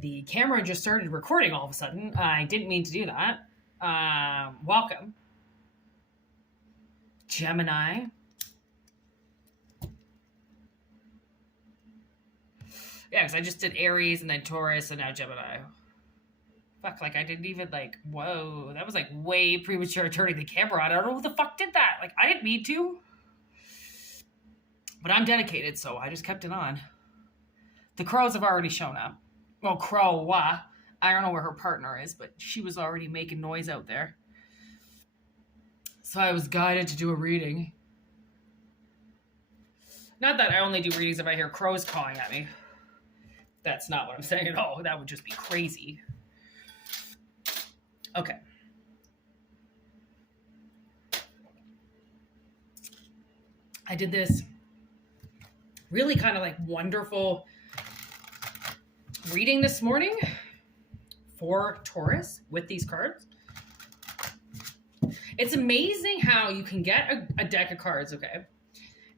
The camera just started recording all of a sudden. I didn't mean to do that. Welcome. Gemini. Yeah, because I just did Aries and then Taurus and now Gemini. Fuck, like I didn't even whoa, that was way premature turning the camera on. I don't know who the fuck did that. I didn't mean to. But I'm dedicated, so I just kept it on. The crows have already shown up. Well, crow, I don't know where her partner is, but she was already making noise out there. So I was guided to do a reading. Not that I only do readings if I hear crows cawing at me. That's not what I'm saying at all. That would just be crazy. Okay. I did this really kind of wonderful reading this morning for Taurus with these cards. It's amazing how you can get a deck of cards, okay?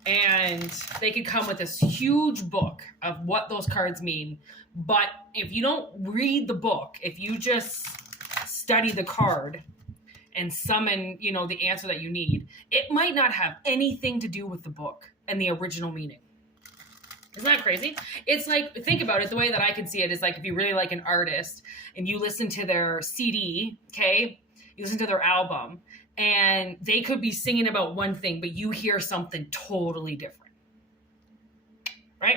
And they could come with this huge book of what those cards mean. But if you don't read the book, if you just study the card and summon, the answer that you need, it might not have anything to do with the book and the original meaning. Isn't that crazy? It's think about it. The way that I can see it is if you really like an artist and you listen to their CD, okay? You listen to their album and they could be singing about one thing, but you hear something totally different. Right?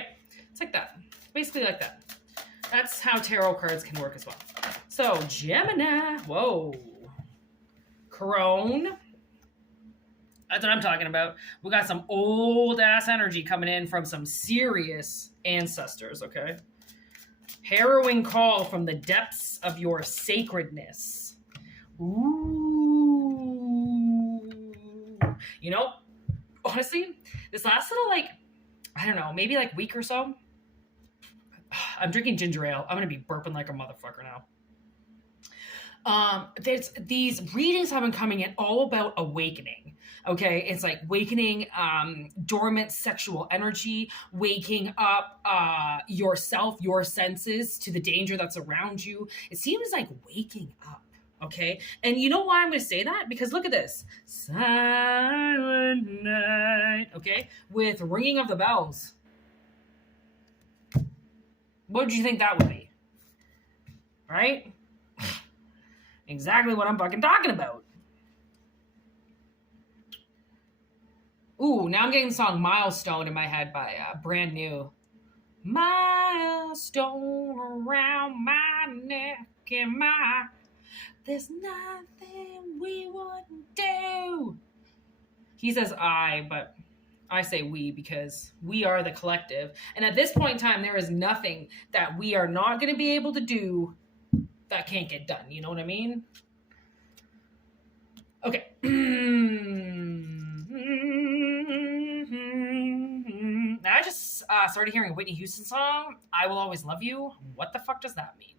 It's like that. Basically like that. That's how tarot cards can work as well. So, Gemini. Whoa. Crone. That's what I'm talking about. We got some old ass energy coming in from some serious ancestors, okay? Harrowing call from the depths of your sacredness. Ooh. Honestly, this last little I don't know, maybe week or so, I'm drinking ginger ale. I'm going to be burping like a motherfucker now. These readings have been coming in all about awakening. Okay, it's wakening dormant sexual energy, waking up yourself, your senses to the danger that's around you. It seems like waking up. Okay, and you know why I'm going to say that? Because look at this. Silent night. Okay, with ringing of the bells. What did you think that would be? Right? Exactly what I'm fucking talking about. Ooh, now I'm getting the song Milestone in my head by Brand New. Milestone around my neck and my... There's nothing we wouldn't do. He says I, but I say we because we are the collective. And at this point in time, there is nothing that we are not going to be able to do that can't get done. You know what I mean? Okay. Now I just started hearing a Whitney Houston song, I Will Always Love You. What the fuck does that mean?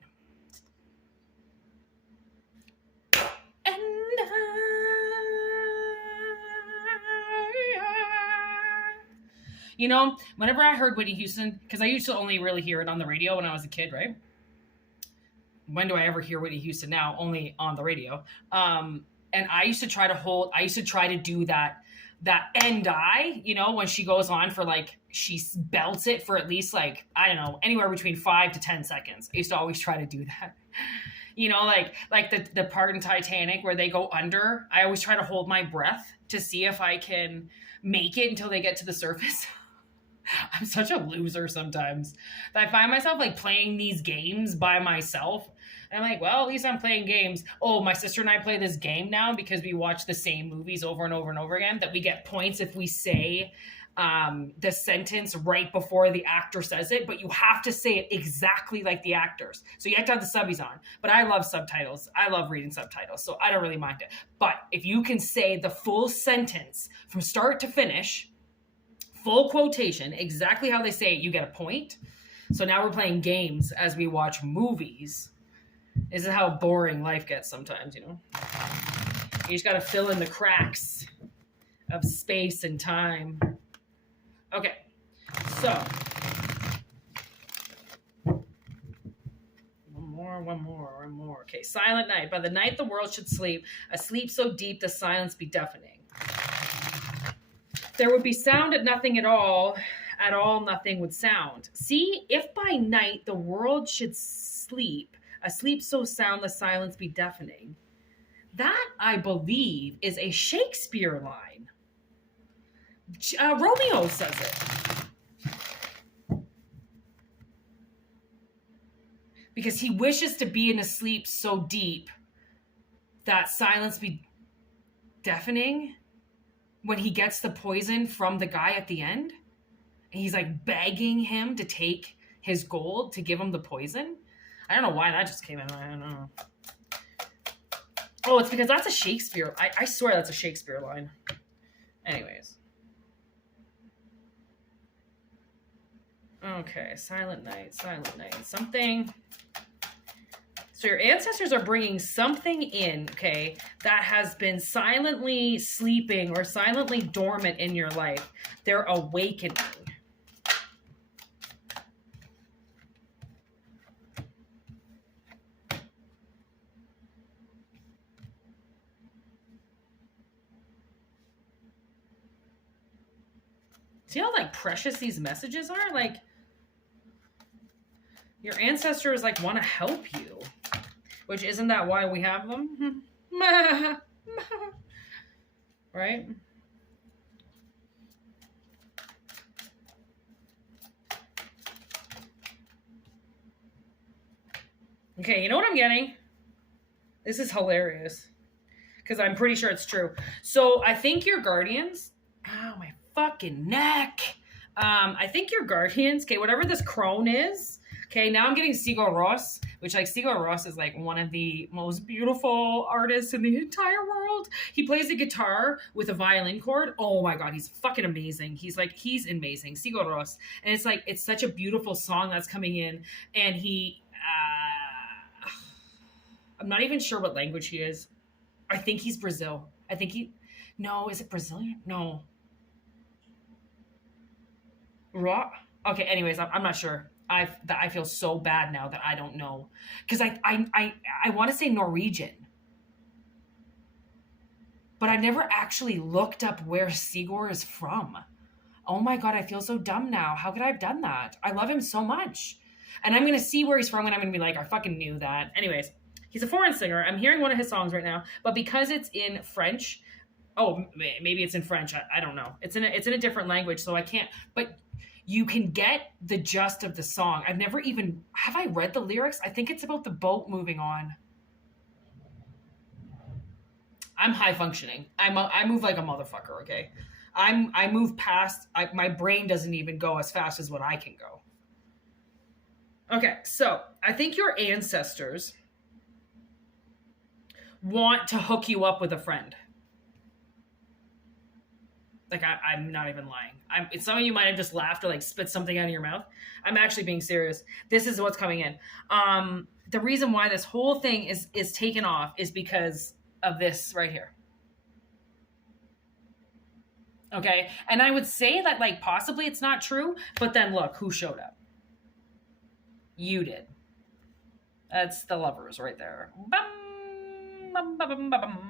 Whenever I heard Whitney Houston, because I used to only really hear it on the radio when I was a kid, right? When do I ever hear Whitney Houston now? Only on the radio. And I used to try to do that end eye, when she goes on for she belts it for at least I don't know, anywhere between 5 to 10 seconds. I used to always try to do that. The part in Titanic where they go under, I always try to hold my breath to see if I can make it until they get to the surface. I'm such a loser sometimes. I find myself playing these games by myself. And I'm well, at least I'm playing games. Oh, my sister and I play this game now because we watch the same movies over and over and over again, that we get points if we say the sentence right before the actor says it, but you have to say it exactly like the actors. So you have to have the subbies on. But I love subtitles. I love reading subtitles, so I don't really mind it. But if you can say the full sentence from start to finish, full quotation, exactly how they say it, you get a point. So now we're playing games as we watch movies. This is how boring life gets sometimes, You just got to fill in the cracks of space and time. Okay, so one more. Okay, silent night. By the night the world should sleep, a sleep so deep the silence be deafening. There would be sound at nothing at all nothing would sound. See, if by night the world should sleep, a sleep so sound the silence be deafening. That, I believe, is a Shakespeare line. Romeo says it. Because he wishes to be in a sleep so deep that silence be deafening when he gets the poison from the guy at the end. And he's like begging him to take his gold to give him the poison. I don't know why that just came in. I don't know. Oh, it's because that's a Shakespeare. I swear that's a Shakespeare line. Anyways. Okay, silent night. Something. So your ancestors are bringing something in, okay, that has been silently sleeping or silently dormant in your life. They're awakening. See how like precious these messages are? Like your ancestors like want to help you, which isn't that why we have them? Right? Okay, you know what I'm getting? This is hilarious because I'm pretty sure it's true. So I think your guardians, oh my fucking neck. I think your guardians, okay, whatever this crone is, okay, now I'm getting Sigur Rós, which like Sigur Rós is like one of the most beautiful artists in the entire world. He plays the guitar with a violin chord. Oh my God, he's fucking amazing. He's amazing. Sigur Rós. And it's like, it's such a beautiful song that's coming in. And I'm not even sure what language he is. I think he's Brazil. No, is it Brazilian? No. Raw? Okay, anyways, I'm not sure. I feel so bad now that I don't know. Because I want to say Norwegian. But I never actually looked up where Sigur is from. Oh my God, I feel so dumb now. How could I have done that? I love him so much. And I'm going to see where he's from and I'm going to be like, I fucking knew that. Anyways, he's a foreign singer. I'm hearing one of his songs right now. But because it's in French, maybe it's in French. I don't know. It's in a different language, so I can't. But you can get the gist of the song. Have I read the lyrics? I think it's about the boat moving on. I'm high functioning. I move like a motherfucker, okay? I move past, my brain doesn't even go as fast as what I can go. Okay, so I think your ancestors want to hook you up with a friend. Like, I'm not even lying. Some of you might have just laughed or like spit something out of your mouth. I'm actually being serious. This is what's coming in. The reason why this whole thing is taken off is because of this right here. Okay. And I would say that like possibly it's not true, but then look who showed up. You did. That's the lovers right there.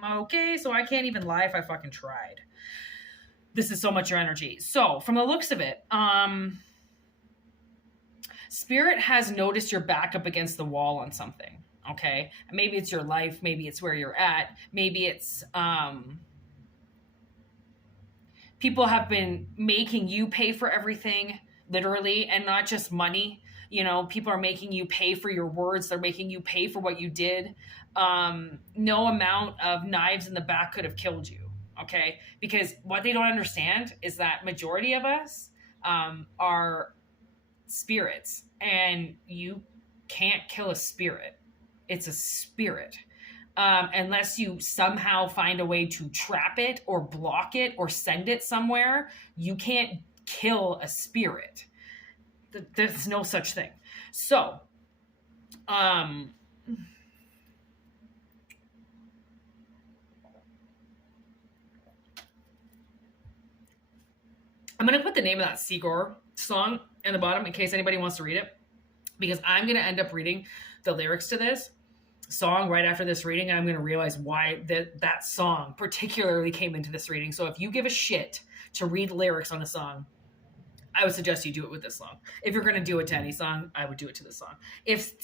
Okay. So I can't even lie if I fucking tried. This is so much your energy. So from the looks of it, Spirit has noticed your back up against the wall on something. Okay. Maybe it's your life. Maybe it's where you're at. Maybe it's, people have been making you pay for everything, literally, and not just money. You know, people are making you pay for your words. They're making you pay for what you did. No amount of knives in the back could have killed you. Okay. Because what they don't understand is that majority of us, are spirits, and you can't kill a spirit. It's a spirit. Unless you somehow find a way to trap it or block it or send it somewhere, you can't kill a spirit. There's no such thing. So, I'm going to put the name of that Sigur song in the bottom in case anybody wants to read it. because I'm going to end up reading the lyrics to this song right after this reading, and I'm going to realize why that song particularly came into this reading. So if you give a shit to read lyrics on a song, I would suggest you do it with this song. If you're going to do it to any song, I would do it to this song. If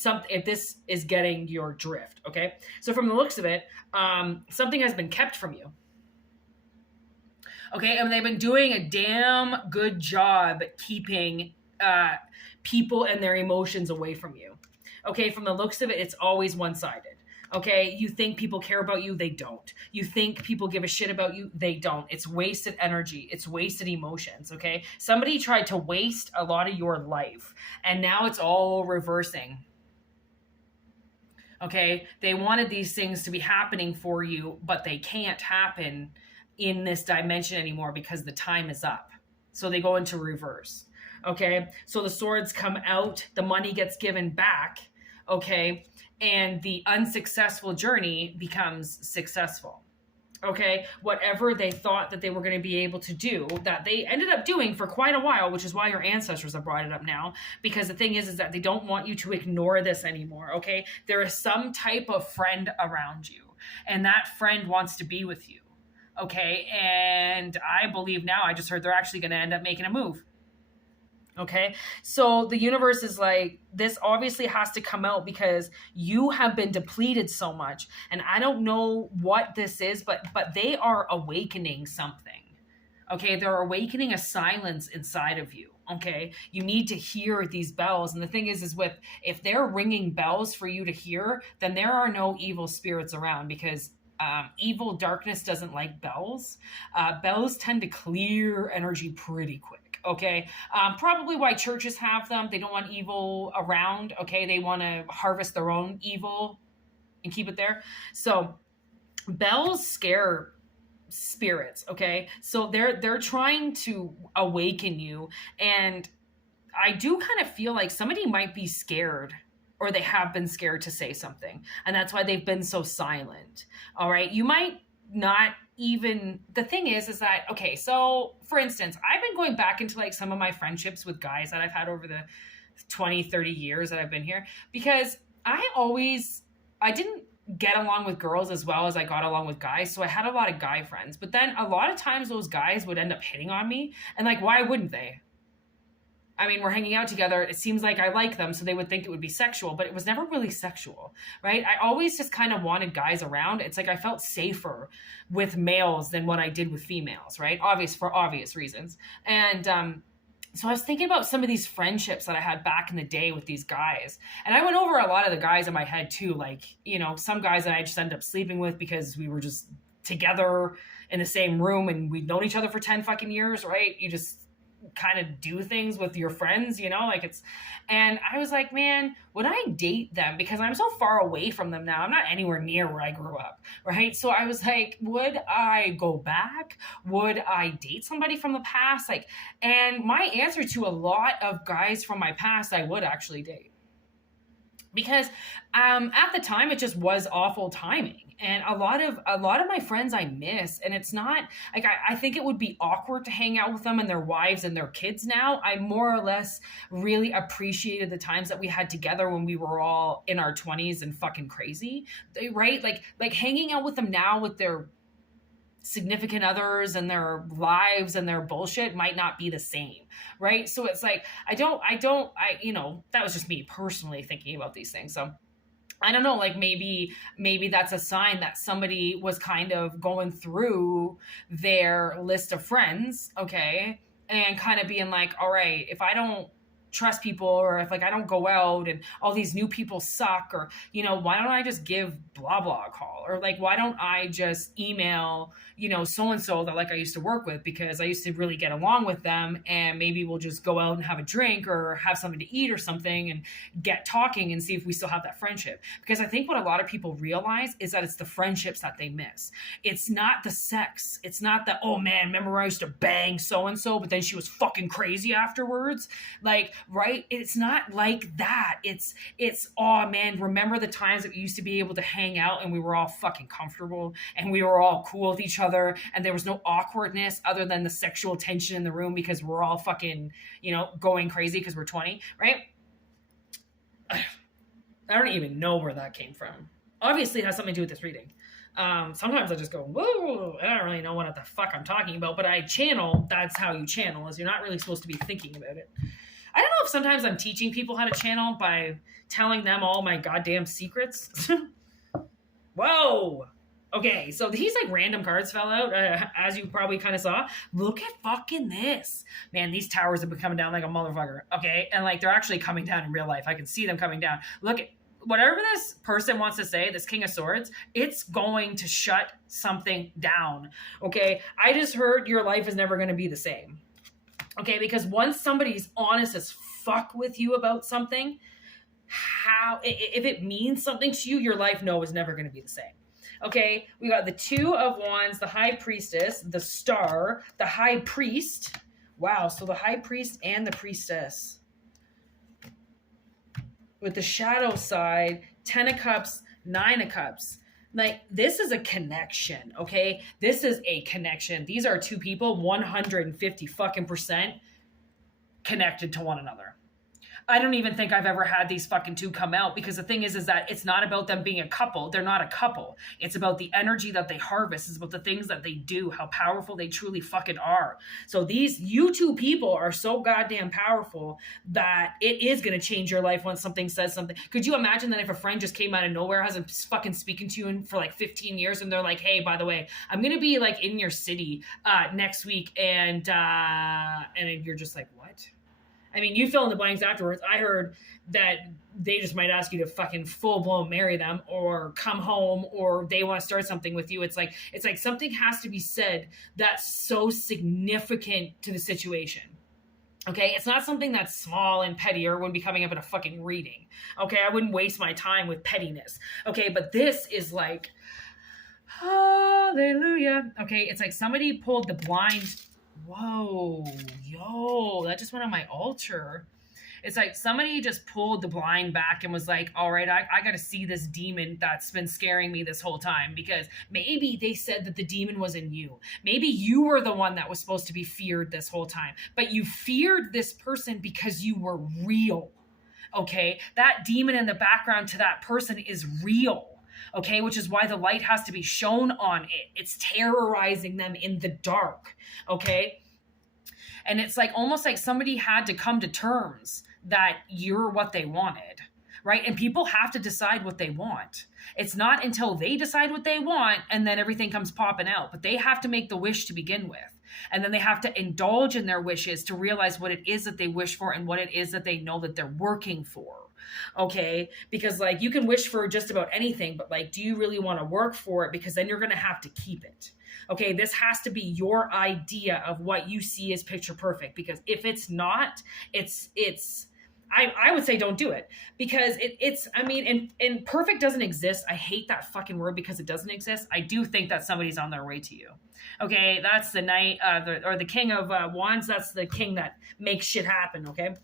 this is getting your drift, okay? So from the looks of it, something has been kept from you. Okay, and they've been doing a damn good job keeping people and their emotions away from you. Okay, from the looks of it, it's always one-sided. Okay, you think people care about you, they don't. You think people give a shit about you, they don't. It's wasted energy. It's wasted emotions, okay? Somebody tried to waste a lot of your life, and now it's all reversing. Okay, they wanted these things to be happening for you, but they can't happen in this dimension anymore because the time is up. So they go into reverse. Okay, so the swords come out, the money gets given back, okay, and the unsuccessful journey becomes successful. Okay, whatever they thought that they were going to be able to do, that they ended up doing for quite a while, which is why your ancestors have brought it up now, because the thing is that they don't want you to ignore this anymore. Okay, there is some type of friend around you, and that friend wants to be with you. Okay, and I believe now, I just heard they're actually going to end up making a move. Okay, so the universe is like, this obviously has to come out because you have been depleted so much, and I don't know what this is, but they are awakening something. Okay, they're awakening a silence inside of you. Okay, you need to hear these bells, and the thing is with, if they're ringing bells for you to hear, then there are no evil spirits around, because evil darkness doesn't like bells. Bells tend to clear energy pretty quick. Okay, probably why churches have them. They don't want evil around. Okay, they want to harvest their own evil and keep it there. So bells scare spirits. Okay, so they're trying to awaken you, and I do kind of feel like somebody might be scared, or they have been scared to say something, and that's why they've been so silent. All right, you might not even, the thing is that, okay, so for instance, I've been going back into like some of my friendships with guys that I've had over the 20, 30 years that I've been here, because I didn't get along with girls as well as I got along with guys. So I had a lot of guy friends, but then a lot of times those guys would end up hitting on me, and like, why wouldn't they? I mean, we're hanging out together. It seems like I like them, so they would think it would be sexual, but it was never really sexual, right? I always just kind of wanted guys around. It's like I felt safer with males than what I did with females, right? For obvious reasons. And so I was thinking about some of these friendships that I had back in the day with these guys. And I went over a lot of the guys in my head too, like, you know, some guys that I just ended up sleeping with because we were just together in the same room and we'd known each other for 10 fucking years, right? You just kind of do things with your friends, you know, like it's, and I was like, man, would I date them? Because I'm so far away from them now. I'm not anywhere near where I grew up, right? So I was like, would I go back? Would I date somebody from the past? Like, and my answer to a lot of guys from my past, I would actually date. Because at the time it just was awful timing, and a lot of my friends I miss, and it's not like I think it would be awkward to hang out with them and their wives and their kids now. I more or less really appreciated the times that we had together when we were all in our 20s and fucking crazy, right? Like hanging out with them now with their significant others and their lives and their bullshit might not be the same, right? So it's like, I you know, that was just me personally thinking about these things. So I don't know, like maybe that's a sign that somebody was kind of going through their list of friends, okay, and kind of being like, all right, if I don't trust people, or if like I don't go out and all these new people suck, or, you know, why don't I just give blah blah a call, or like why don't I just email, you know, so and so that like I used to work with, because I used to really get along with them, and maybe we'll just go out and have a drink or have something to eat or something and get talking and see if we still have that friendship. Because I think what a lot of people realize is that it's the friendships that they miss. It's not the sex. It's not the, oh man, remember I used to bang so and so but then she was fucking crazy afterwards, like, right? It's not like that. It's oh man, remember the times that we used to be able to hang out and we were all fucking comfortable and we were all cool with each other and there was no awkwardness other than the sexual tension in the room because we're all fucking, you know, going crazy because we're 20, right? I don't even know where that came from. Obviously, it has something to do with this reading. Sometimes I just go, whoa, I don't really know what the fuck I'm talking about, but I channel. That's how you channel, is you're not really supposed to be thinking about it. I don't know if sometimes I'm teaching people how to channel by telling them all my goddamn secrets. Whoa. Okay, so these like random cards fell out, as you probably kind of saw. Look at fucking this. Man, these towers have been coming down like a motherfucker. Okay, and like they're actually coming down in real life. I can see them coming down. Look at whatever this person wants to say, this King of Swords, it's going to shut something down. Okay, I just heard your life is never going to be the same. Okay, because once somebody's honest as fuck with you about something, if it means something to you, your life is never going to be the same. Okay, we got the Two of Wands, the High Priestess, the Star, the High Priest. Wow, so the High Priest and the Priestess. With the shadow side, 10 of Cups, 9 of Cups. Like, this is a connection, okay? This is a connection. These are two people 150 fucking percent connected to one another. I don't even think I've ever had these fucking two come out, because the thing is that it's not about them being a couple. They're not a couple. It's about the energy that they harvest. It's about the things that they do, how powerful they truly fucking are. So you two people are so goddamn powerful that it is going to change your life when something says something. Could you imagine that if a friend just came out of nowhere, hasn't fucking speaking to you for like 15 years, and they're like, hey, by the way, I'm going to be like in your city next week, and you're just like, what? I mean, you fill in the blanks afterwards. I heard that they just might ask you to fucking full-blown marry them or come home, or they want to start something with you. It's like something has to be said that's so significant to the situation. Okay, it's not something that's small and petty or wouldn't be coming up in a fucking reading. Okay, I wouldn't waste my time with pettiness. Okay, but this is like, hallelujah. Okay, it's like somebody pulled the blind. Whoa, yo, that just went on my altar. It's like somebody just pulled the blind back and was like, all right, I got to see this demon that's been scaring me this whole time, because maybe they said that the demon was in you. Maybe you were the one that was supposed to be feared this whole time, but you feared this person because you were real. Okay, that demon in the background to that person is real. Okay, which is why the light has to be shown on it. It's terrorizing them in the dark. Okay, and it's like almost like somebody had to come to terms that you're what they wanted, right? And people have to decide what they want. It's not until they decide what they want and then everything comes popping out, but they have to make the wish to begin with. And then they have to indulge in their wishes to realize what it is that they wish for and what it is that they know that they're working for. Okay, because like you can wish for just about anything, but like, do you really want to work for it? Because then you're going to have to keep it. Okay, this has to be your idea of what you see as picture perfect, because if it's not, I would say don't do it, because and perfect doesn't exist. I hate that fucking word because it doesn't exist. I do think that somebody's on their way to you. Okay, that's the Knight or the King of Wands. That's the king that makes shit happen. Okay.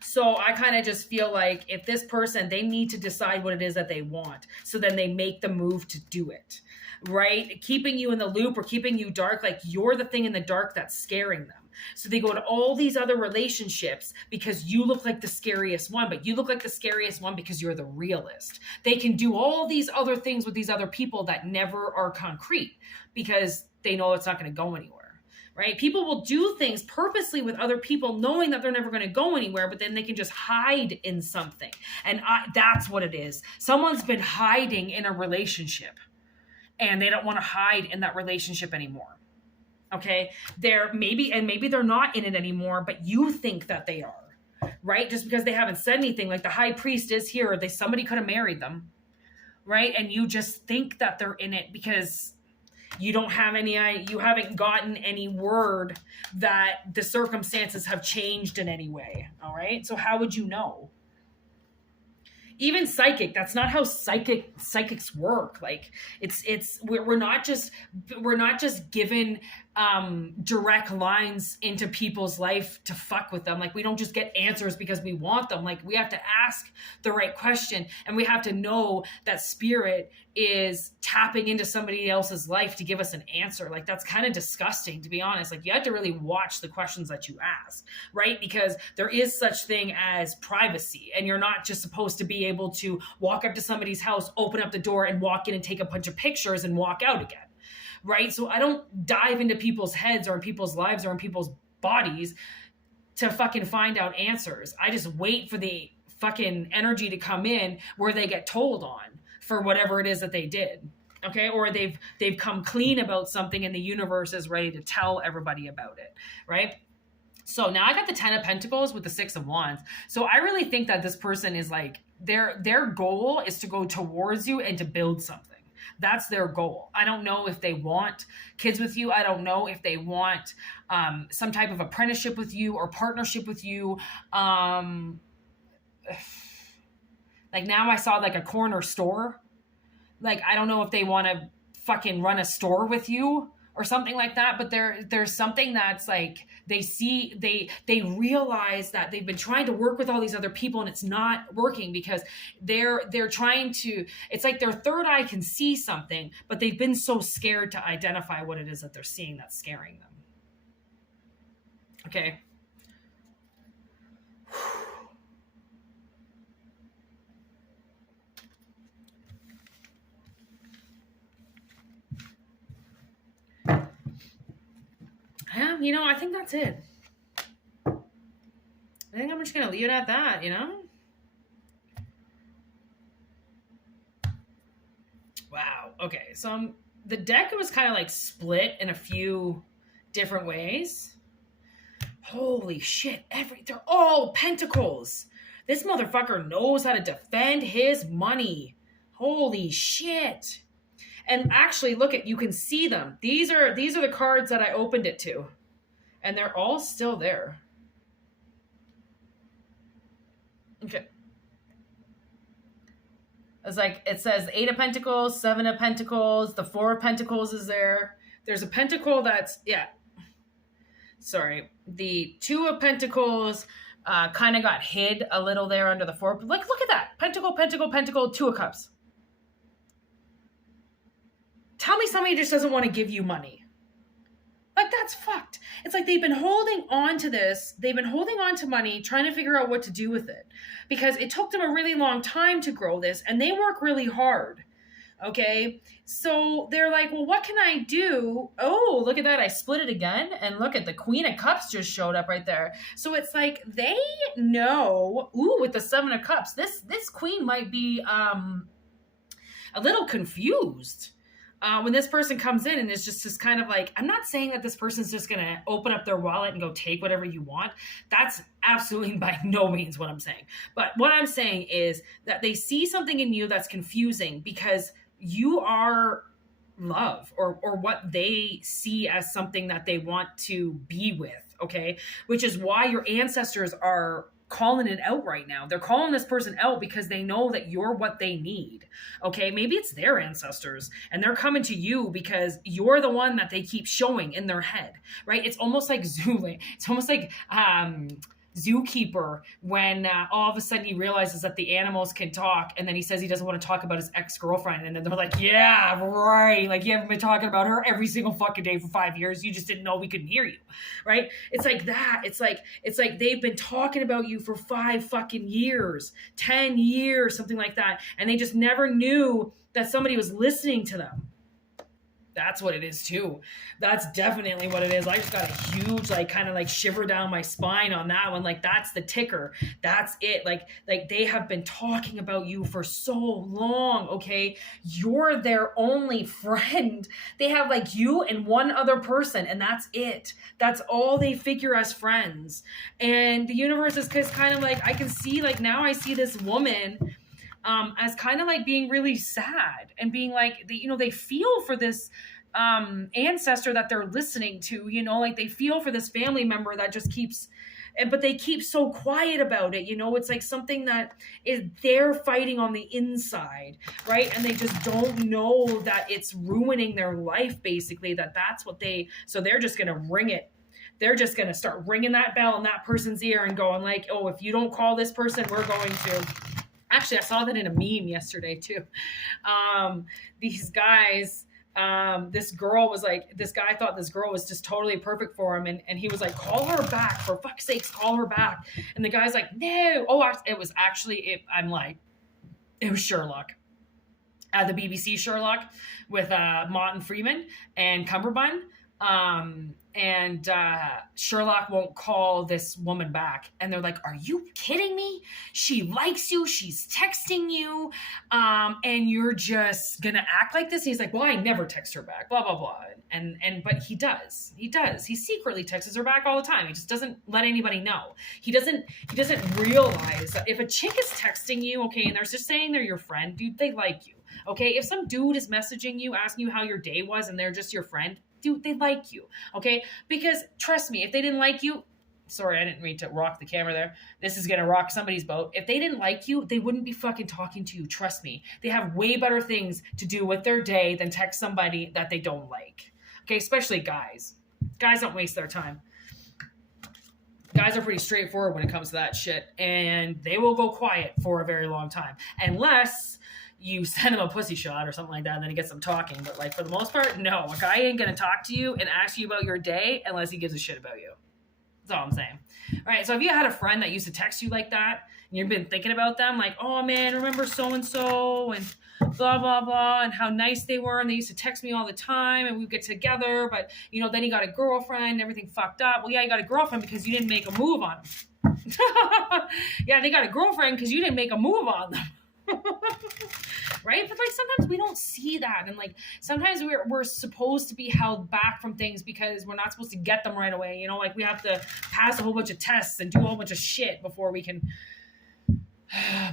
So I kind of just feel like if this person, they need to decide what it is that they want. So then they make the move to do it, right? Keeping you in the loop or keeping you dark, like you're the thing in the dark that's scaring them. So they go to all these other relationships because you look like the scariest one, but you look like the scariest one because you're the realist. They can do all these other things with these other people that never are concrete because they know it's not going to go anywhere. Right? People will do things purposely with other people knowing that they're never going to go anywhere, but then they can just hide in something. And that's what it is. Someone's been hiding in a relationship and they don't want to hide in that relationship anymore. Okay? Maybe they're not in it anymore, but you think that they are. Right? Just because they haven't said anything, like the High Priest is here, somebody could have married them. Right? And you just think that they're in it because you haven't gotten any word that the circumstances have changed in any way. All right. So how would you know? Even psychic, that's not how psychics work. Like we're not just given direct lines into people's life to fuck with them. Like, we don't just get answers because we want them. Like, we have to ask the right question, and we have to know that spirit is tapping into somebody else's life to give us an answer. Like, that's kind of disgusting, to be honest. Like, you have to really watch the questions that you ask, right? Because there is such thing as privacy, and you're not just supposed to be able to walk up to somebody's house, open up the door, and walk in and take a bunch of pictures and walk out again. Right? So I don't dive into people's heads or in people's lives or in people's bodies to fucking find out answers. I just wait for the fucking energy to come in where they get told on for whatever it is that they did. Okay? Or they've come clean about something and the universe is ready to tell everybody about it. Right? So now I got the 10 of Pentacles with the 6 of Wands. So I really think that this person is like, their goal is to go towards you and to build something. That's their goal. I don't know if they want kids with you. I don't know if they want some type of apprenticeship with you or partnership with you. Like, now I saw like a corner store. Like, I don't know if they want to fucking run a store with you or something like that, but there's something that's like, they realize that they've been trying to work with all these other people and it's not working because they're trying to, it's like their third eye can see something, but they've been so scared to identify what it is that they're seeing that's scaring them. Okay. Yeah, you know, I think that's it. I think I'm just going to leave it at that, you know? Wow. Okay. So the deck was kind of like split in a few different ways. Holy shit. They're all pentacles. This motherfucker knows how to defend his money. Holy shit. And actually, look at, you can see them. These are the cards that I opened it to. And they're all still there. Okay. It's like, it says 8 of Pentacles, 7 of Pentacles, the 4 of Pentacles is there. There's a pentacle that's, yeah. Sorry. The 2 of Pentacles kind of got hid a little there under the 4. Like, look at that. Pentacle, Pentacle, Pentacle, 2 of Cups. Tell me somebody just doesn't want to give you money. Like, that's fucked. It's like they've been holding on to this. They've been holding on to money, trying to figure out what to do with it. Because it took them a really long time to grow this, and they work really hard. Okay? So they're like, well, what can I do? Oh, look at that. I split it again. And look at the Queen of Cups just showed up right there. So it's like they know, ooh, with the 7 of Cups, this queen might be a little confused. When this person comes in and is just this kind of like, I'm not saying that this person's just going to open up their wallet and go take whatever you want. That's absolutely by no means what I'm saying. But what I'm saying is that they see something in you that's confusing because you are love or what they see as something that they want to be with. Okay. Which is why your ancestors are calling it out right now. They're calling this person out because they know that you're what they need. Okay, maybe it's their ancestors and they're coming to you because you're the one that they keep showing in their head, right? It's almost like Zooey. It's almost like Zookeeper when all of a sudden he realizes that the animals can talk, and then he says he doesn't want to talk about his ex-girlfriend, and then they're like, yeah, right, like you haven't been talking about her every single fucking day for 5 years, you just didn't know we couldn't hear you, right? It's like that. It's like they've been talking about you for 5 fucking years, 10 years, something like that, and they just never knew that somebody was listening to them. That's what it is too. That's definitely what it is. I just got a huge, like, kind of like shiver down my spine on that one. Like, that's the ticker. That's it. Like they have been talking about you for so long. Okay. You're their only friend. They have like you and one other person, and that's it. That's all they figure as friends. And the universe is kind of like, I can see, like, now I see this woman as kind of like being really sad and being like, they feel for this ancestor that they're listening to, like they feel for this family member that just keeps but they keep so quiet about it. It's like something that is they're fighting on the inside, right? And they just don't know that it's ruining their life, basically, that's what so they're just going to ring it. They're just going to start ringing that bell in that person's ear and going like, oh, if you don't call this person, we're going to. Actually, I saw that in a meme yesterday too. These guys, this guy thought this girl was just totally perfect for him. And he was like, call her back, for fuck's sakes, call her back. And the guy's like, no. Oh, it was actually, it was Sherlock. The BBC Sherlock with Martin Freeman and Cumberbatch. And Sherlock won't call this woman back. And they're like, are you kidding me? She likes you. She's texting you. And you're just going to act like this? He's like, well, I never text her back, blah, blah, blah. But he does. He secretly texts her back all the time. He just doesn't let anybody know. He doesn't realize that if a chick is texting you, okay, and they're just saying they're your friend, dude, they like you. Okay, if some dude is messaging you, asking you how your day was, and they're just your friend, dude, they like you, okay? Because trust me, if they didn't like you, sorry, I didn't mean to rock the camera there. This is going to rock somebody's boat. If they didn't like you, they wouldn't be fucking talking to you. Trust me. They have way better things to do with their day than text somebody that they don't like. Okay, especially guys. Guys don't waste their time. Guys are pretty straightforward when it comes to that shit, and they will go quiet for a very long time. Unless you send him a pussy shot or something like that, and then he gets them talking. But like for the most part, no, a guy ain't gonna talk to you and ask you about your day unless he gives a shit about you. That's all I'm saying. All right, so if you had a friend that used to text you like that, and you've been thinking about them, like, oh man, remember so-and-so and blah, blah, blah, and how nice they were, and they used to text me all the time, and we'd get together, but then he got a girlfriend, everything fucked up. Well, yeah, he got a girlfriend because you didn't make a move on him. Yeah, they got a girlfriend because you didn't make a move on them. Right? But like sometimes we don't see that, and like sometimes we're supposed to be held back from things because we're not supposed to get them right away. Like we have to pass a whole bunch of tests and do a whole bunch of shit before we can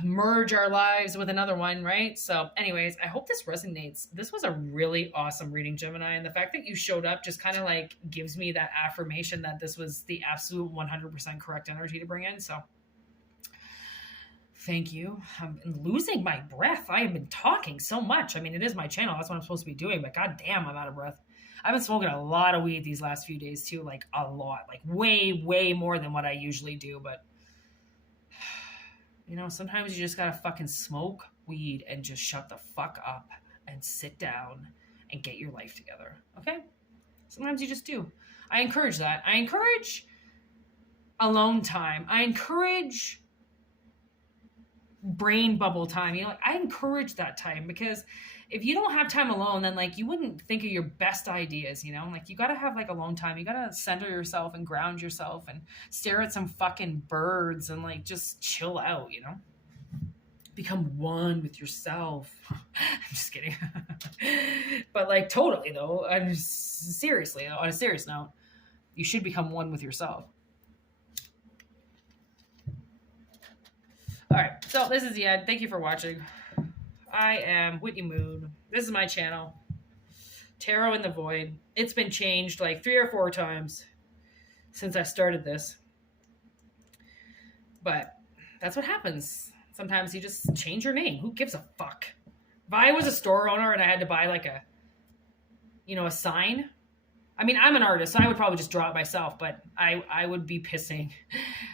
merge our lives with another one, right? So anyways, I hope this resonates. This was a really awesome reading, Gemini, and the fact that you showed up just kind of like gives me that affirmation that this was the absolute 100% correct energy to bring in. So thank you. I'm losing my breath. I have been talking so much. I mean, it is my channel. That's what I'm supposed to be doing, but goddamn, I'm out of breath. I've been smoking a lot of weed these last few days too, like a lot, like way, way more than what I usually do. But sometimes you just gotta fucking smoke weed and just shut the fuck up and sit down and get your life together. Okay? Sometimes you just do. I encourage that. I encourage alone time. I encourage brain bubble time. I encourage that time, because if you don't have time alone, then like you wouldn't think of your best ideas, like you got to have like alone time. You got to center yourself and ground yourself and stare at some fucking birds and like just chill out, become one with yourself. I'm just kidding. But like totally though, seriously, on a serious note, you should become one with yourself. All right, so this is the end. Thank you for watching. I am Whitney Moon. This is my channel, Tarot in the Void. It's been changed like 3 or 4 times since I started this. But that's what happens. Sometimes you just change your name. Who gives a fuck? If I was a store owner and I had to buy like a sign. I mean, I'm an artist, so I would probably just draw it myself, but I would be pissing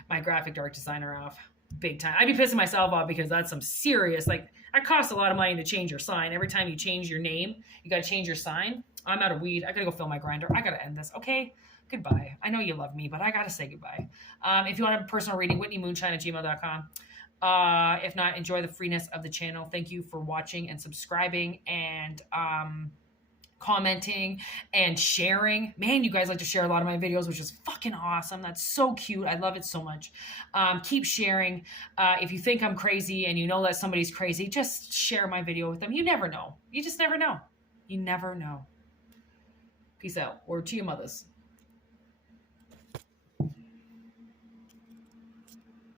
my graphic art designer off. Big time. I'd be pissing myself off because that's some serious, like, that costs a lot of money to change your sign. Every time you change your name, you got to change your sign. I'm out of weed. I got to go fill my grinder. I got to end this. Okay. Goodbye. I know you love me, but I got to say goodbye. If you want a personal reading, whitneymoonshine@gmail.com. If not, enjoy the freeness of the channel. Thank you for watching and subscribing and, commenting and sharing. Man, you guys like to share a lot of my videos, which is fucking awesome. That's so cute. I love it so much. Keep sharing. If you think I'm crazy and you know that somebody's crazy, just share my video with them. You never know. You just never know. You never know. Peace out. Word to your mothers.